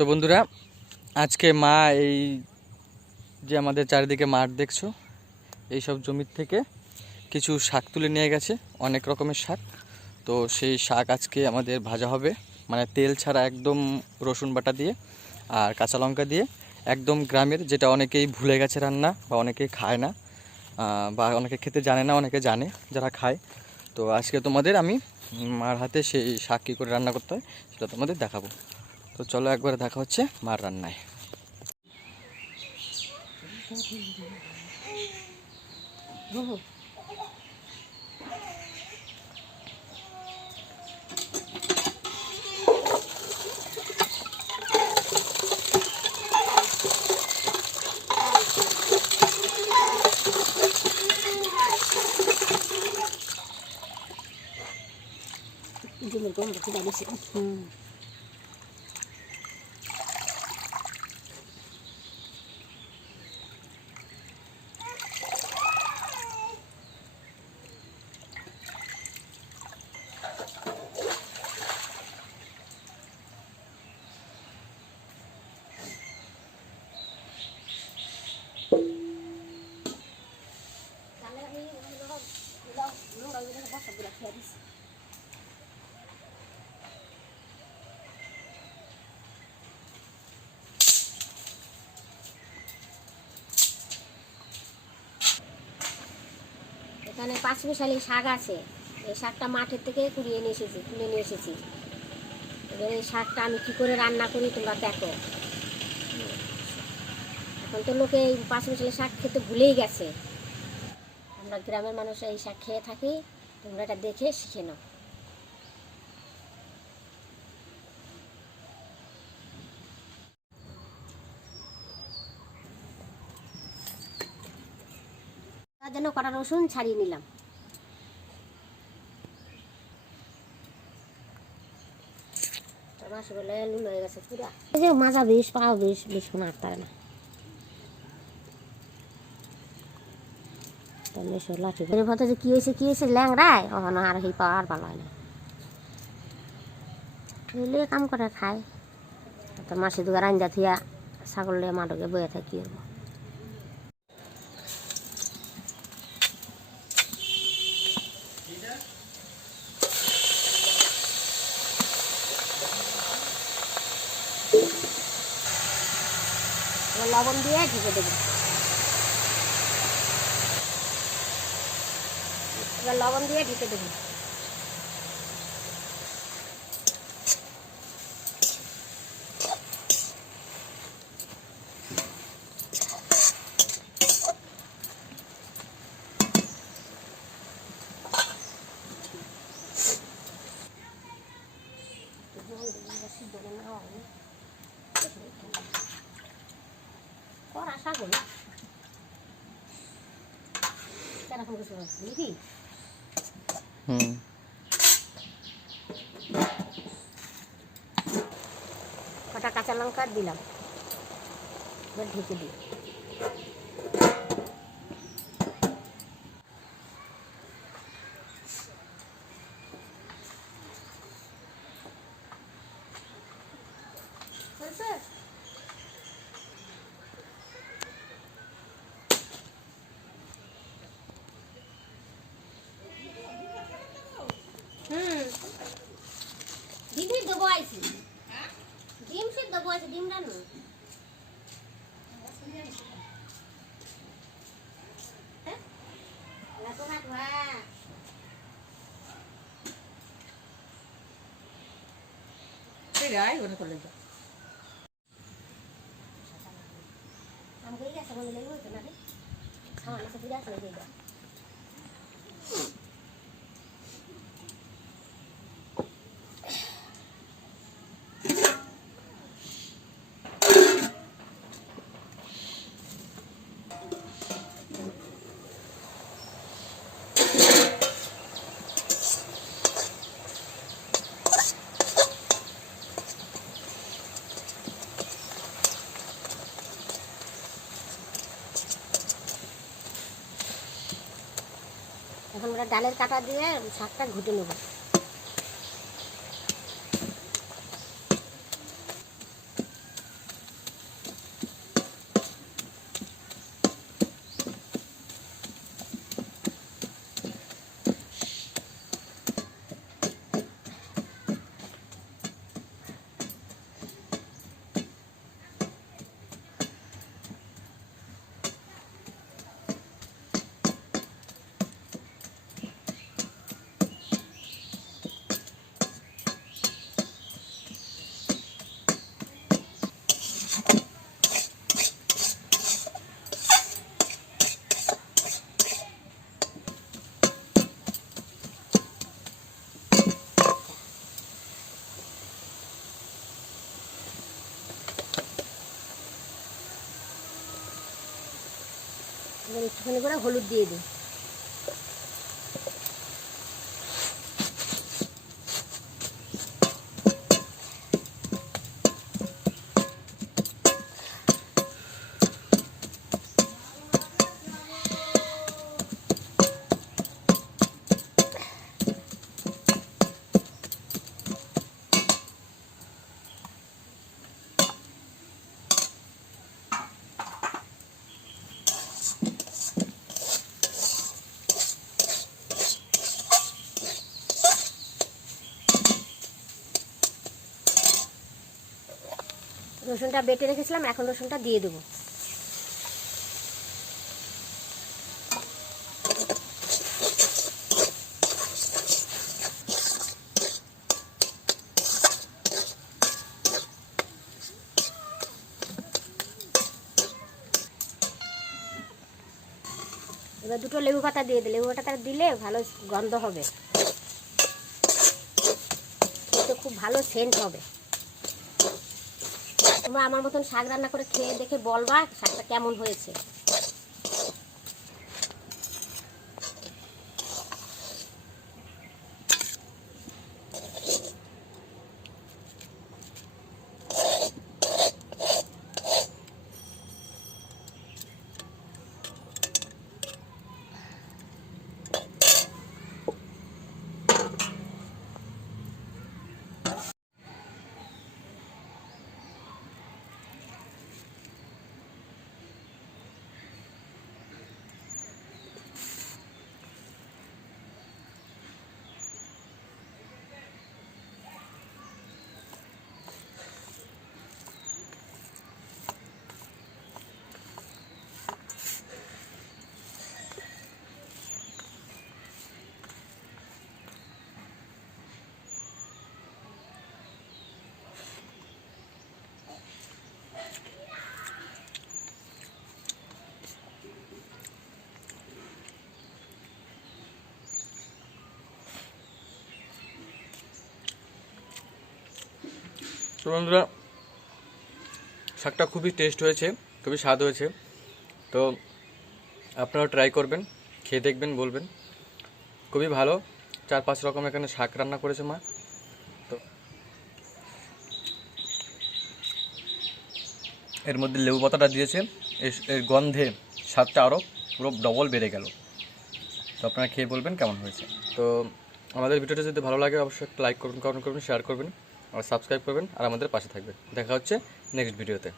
তো বন্ধুরা, আজকে মা এই যে আমাদের চারিদিকে মাঠ দেখছো, এই সব জমির থেকে কিছু শাক তুলে নিয়ে গেছে, অনেক রকমের শাক। তো সেই শাক আজকে আমাদের ভাজা হবে, মানে তেল ছাড়া, একদম রসুন বাটা দিয়ে আর কাঁচা লঙ্কা দিয়ে, একদম গ্রামের, যেটা অনেকেই ভুলে গেছে রান্না, বা অনেকেই খায় না, বা অনেকে খেতে জানে না, অনেকে জানে যারা খায়। তো আজকে তোমাদের আমি মার হাতে সেই শাক কী করে রান্না করতে হয় সেটা তোমাদের দেখাবো। তো চলো একবার দেখা হচ্ছে মার রান্নায়। এখানে 5 মিশালি শাক আছে। এই শাকটা মাঠের থেকে তুলে নিয়ে এসেছি। এবার এই শাকটা আমি কি করে রান্না করি তোমরা দেখো। এখন তো লোকে এই 5 মিশালি শাক খেতে ভুলেই গেছে। আমরা গ্রামের মানুষ এই শাক খেয়ে থাকি, তোমরা এটা দেখে শিখে নাও। তার জন্য কটা রসুন ছাড়িয়ে নিলাম। মাছগুলো লুল হয়ে গেছে পুরা, এই যে মাজা বেশ পাও বেশ কোনো আটতারে না। লাঠি ভাতে যে কি হয়েছে ল্যাংড়ায় ওখানে আর সেই পাওয়া আর ভালো হয় না। কাম করে খায়, তো মাসি দুগা রাঞ্জা থিয়া ছাগল মাঠকে বয়ে থাকি হবো। লবণ দিয়ে ঢেকে দেবো। এবার লবণ দিয়ে ঢেকে দেবো। আশা করি কেরকম কিছু নাকি কটা কাঁচা লঙ্কা দিলাম, এবার ঢেকে দিই। ডিম সিদ্ধ বয়েছি, ডিম রান্না এখন আমরা ডালের কাটা দিয়ে শাকটা ঘুটে নেব। এবার একটুখানি করে হলুদ দিয়ে দিই। রসুনটা বেটে রেখেছিলাম, এখন রসুনটা দিয়ে দেবো। এবার দুটো লেবু পাতা দিয়ে দিই। লেবু পাতা দিলে ভালো গন্ধ হবে, খেতে খুব ভালো সেন্ট হবে। তোমরা আমার মতন শাক রান্না করে খেয়ে দেখে বলবা শাকটা কেমন হয়েছে। তো বন্ধুরা, শাকটা খুবই টেস্ট হয়েছে, খুবই স্বাদ হয়েছে। তো আপনারাও ট্রাই করবেন, খেয়ে দেখবেন, বলবেন খুবই ভালো। 4-5 রকম এখানে শাক রান্না করেছে মা। তো এর মধ্যে লেবু পাতাটা দিয়েছে, এর গন্ধে স্বাদটা আরও পুরো ডবল বেড়ে গেল। তো আপনারা খেয়ে বলবেন কেমন হয়েছে। তো আমাদের ভিডিওটা যদি ভালো লাগে অবশ্যই একটা লাইক করবেন, কমেন্ট করবেন, শেয়ার করবেন, আর সাবস্ক্রাইব করবেন, আর আমাদের পাশে থাকবেন। দেখা হচ্ছে নেক্সট ভিডিওতে।